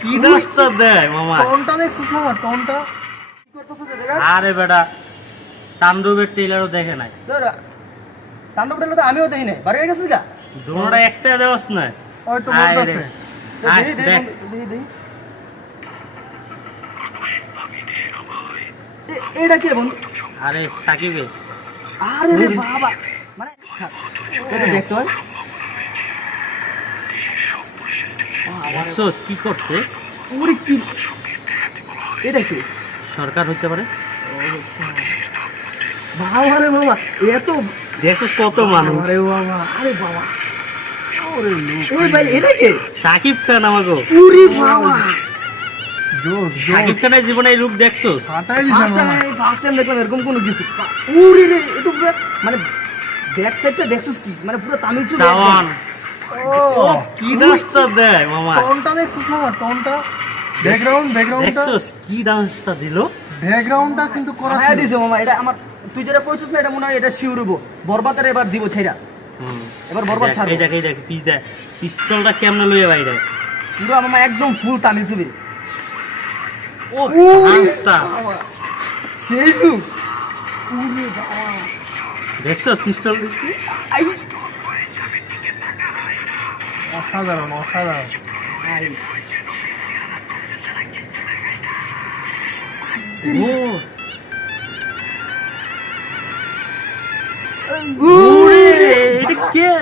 কি ডান্সটা দেয় মামা। টোনটা দেখছিস মামা, টোনটা কি করতেছিস এই জায়গায়? আরে বেটা, তাণ্ডবের ট্রেলারও দেখে নাই। তাণ্ডব ট্রেলার তো আমিও দেই নাই, বাড়ি গেছিস গা? দুটোটা একটা দেওয়াস না। ওই তো আয় বলতাছে। রে। আয়, দেখ। এটা কে বন্ধু? আরে সাকিবে, আরে রে বাবা, মানে এটা দেখতে হয়। দেখছোস কি করছে? ওরে কি, এটা কি? সরকার হইতে পারে। বাবা রে বাবা, এত দেখছোস কত মানুষ। আরে বাবা, আরে বাবা, ওরে লোক, এই ভাই এটা কে? সাকিব খান আমাকে। ওরে বাবা, জোস সাকিব খানের জীবনে এই রূপ দেখছোস? ফাটাই দিছে মামা। ফার্স্ট টাইম দেখলাম এরকম কোনো কিছু। ওরে রে, এ তো পুরো মানে ব্যাক সাইডটা দেখছস কি, মানে পুরো তামিল ছবি। চাওয়ান। ও কি ডান্সটা দেয় মামা। টোনটা দেখছস মামা, টোনটা ব্যাকগ্রাউন্ডটা দেখছোস কি ডান্সটা দিল? ব্যাকগ্রাউন্ডটা কিন্তু করা হ্যাঁ দিছে মামা। এটা আমার, তুই যেটা কইছস না, এটা মনে হয় এটা শিওর হইব। বরবাদের এবার দিব ছেড়া, এবার বরবাদ ছাড়ব। এই দেখ এই দেখ পিস্তলটা কেমনে লইয়া বাইরে। পুরো মামা একদম ফুল তামিল ছবি। ও ডান্সটা সেই লুক। ওরে বাবা, দেখছো পিস্তল দিচ্ছি। আই অসাধারণ অসাধারণ। আই ও ওরে এটা কে?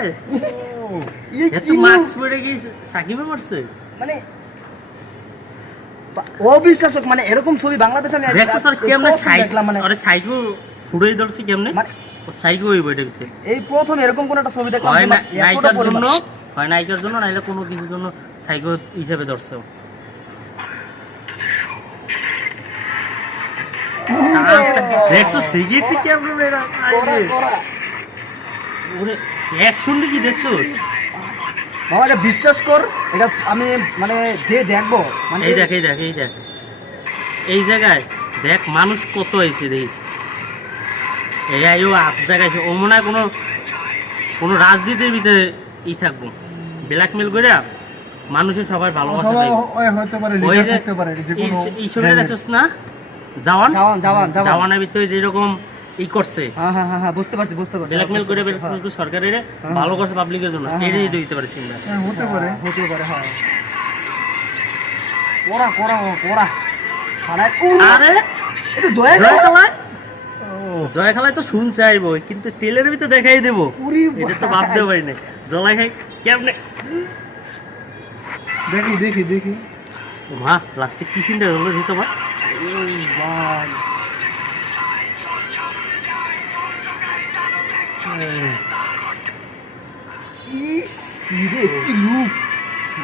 এই এত কি মার্কস পড়ে কি সাকিবে মারছে? মানে অবিশ্বাসক, মানে এরকম ছবি বাংলাদেশে আমি দেখছো স্যার কেমনে প্রথম দেখলাম। মানে আরে সাইকো ফুড়াই ধরছে কেমনে? মানে ও সাইকো হইব এটা ভিতরে। এই প্রথম এরকম কোন একটা ছবি দেখলাম হয় না যে এতটা নায়িকার পরিমাণ। জন্য, হয় নায়িকার জন্য, নাইলে কোনো কিছুর জন্য সাইকো হিসেবে ধরছে। দেখছো সিগারেট কেমন মেরা? করা, করা। ওরে অ্যাকশন কি দেখছো? বাবা এটা বিশ্বাস কর, এটা আমি মানে যে দেখবো মানে এই দেখ এই দেখ এই দেখ এই জায়গায় দেখ মানুষ কত হয়েছে দেখিস। এই ও আপ জায়গায় ও মনে হয় কোনো রাজনীতির ভিতরে থাকবো, ব্ল্যাকমেল করে মানুষের সবাই ভালোবাসা অথবা পাইবো। ওই হতে পারে, ওই লিডার যে থাকতে পারে যে কোনো এই ছবিটা দেখছিস না, জওয়ান জওয়ান জওয়ান জওয়ান। জওয়ানের ভিতরে যেরকম ই করছে, হ্যাঁ হ্যাঁ হ্যাঁ হ্যাঁ, বুঝতে পারছি বুঝতে পারছি। ব্ল্যাকমেল করে সরকারের ভালো করছে পাবলিকের জন্য, এটাই দিতে পারে চিন্তা। হ্যাঁ, হতে পারে। হতে পারে, হ্যাঁ। করা করা করা সারা আরে এটা জয় জয় খেলায়, জয় খেলায় তো শুনছে আইবো, কিন্তু টেলের ভিতরে দেখাই দেবো, উরি এটা তো ভাবতে পারি না। জলাই খাই কেমনে দেখি দেখি দেখি। মা লাস্টে কি সিনটা হলো দিতে পার।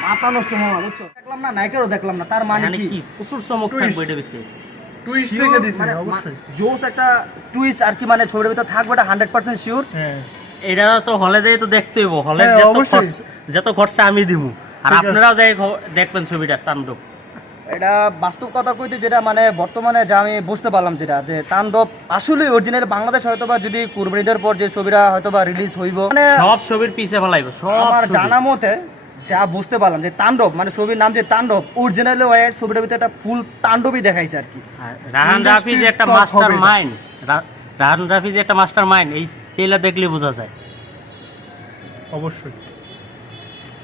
মাথা নষ্ট হওয়া, বুঝছো? দেখলাম না, নায়িকারও দেখলাম না, তার মানে কি? প্রচুর চমক থাকবে এটার ভিতরে। টুইস্ট Sure, থেকে দিছি মানে অবশ্যই। জোস একটা টুইস্ট আর কি, মানে ছবির ভিতরে থাকবে, এটা 100% শিওর। হ্যাঁ, এটা তো হলে যেয়ে তো দেখতে হইব, হলে হ্যাঁ, অবশ্যই। যত খরচা আমি দিব, আর ঠিক আছে। আপনারাও যাই দেখবেন ছবিটা তাণ্ডব। এটা বাস্তব কথা কইতে যেটা মানে বর্তমানে যা আমি বুঝতে পারলাম, যেটা যে তাণ্ডব আসলে অরিজিনাল বাংলাদেশ হয়তোবা যদি কুরবানিদের পর যে ছবিটা হয়তোবা রিলিজ হইব, মানে সব ছবির পিছে ফেলাইব সব আমার ছবি। জানা মতে যা বুঝতে পারলাম যে তাণ্ডব মানে ছবির নাম যে তাণ্ডব, অরিজিনাল ওয়াইড ছবিটার ভিতরে একটা ফুল তাণ্ডবই দেখাইছে আর কি। আর রাহান রাফি যে একটা Industry top মাস্টার হবে এটা। মাইন্ড, রাহান রাফি যে একটা মাস্টার মাইন্ড, এই ট্রেলার দেখলে বোঝা যায়। অবশ্যই।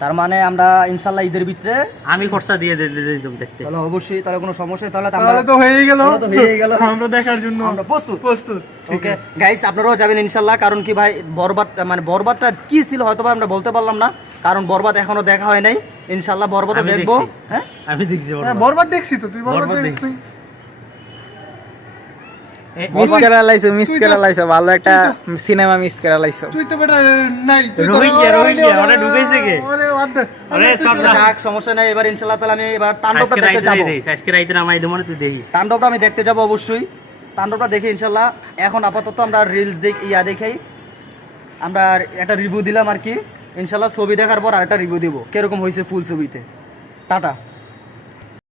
তার মানে আমরা ইনশাল্লাহ ঈদের ভিতরে, আমি খরচা দিয়ে দিলাম দেখতে। তাহলে অবশ্যই, তাহলে কোনো সমস্যা নেই, তাহলে তো তাহলে আমরা তো হয়েই গেল, তাহলে তো হয়েই গেল। আমরা দেখার জন্য আমরা প্রস্তুত। প্রস্তুত। ঠিক ওকে আছে। গাইস, আপনারাও যাবেন ইনশাল্লাহ। কারণ কি ভাই, বরবাদ মানে বরবাদটা কি ছিল হয়তো বা আমরা বলতে পারলাম না, কারণ বরবাদ এখনো দেখা হয় নাই। ইনশাল্লাহ বরবাদও আমি দেখবো। দেখছি। হ্যাঁ আমি দেখছি হ্যাঁ, বরবাদ। বরবাদ দেখছি তো, তুই বরবাদ বরবাদ দেখছিস। মিস করে লাইছো ভালো একটা সিনেমা মিস করে লাইছো। তুই তো বেটা নাই, তুই তো রোহিঙ্গা, ওরা ঢুকেছে কে? আরে অর্ধেক। আরে সব যাক, সমস্যা নাই। এবার ইনশাল্লাহ তাহলে আমি এবার তাণ্ডবটা আজকে দেখতে রাইতে যাবো। দেখিস, আজকে রাইতে নামাই দেবো, তুই দেখিস। তাণ্ডবটা আমি দেখতে যাবো অবশ্যই। তাণ্ডবটা দেখে ইনশাল্লাহ, এখন আপাতত আমরা রিলস দেখাই, আমরা একটা রিভিউ দিলাম আর কি। ইনশাল্লাহ ছবি দেখার পর আরেকটা রিভিউ দিব কিরকম হয়েছে ফুল ছবিতে। টাটা।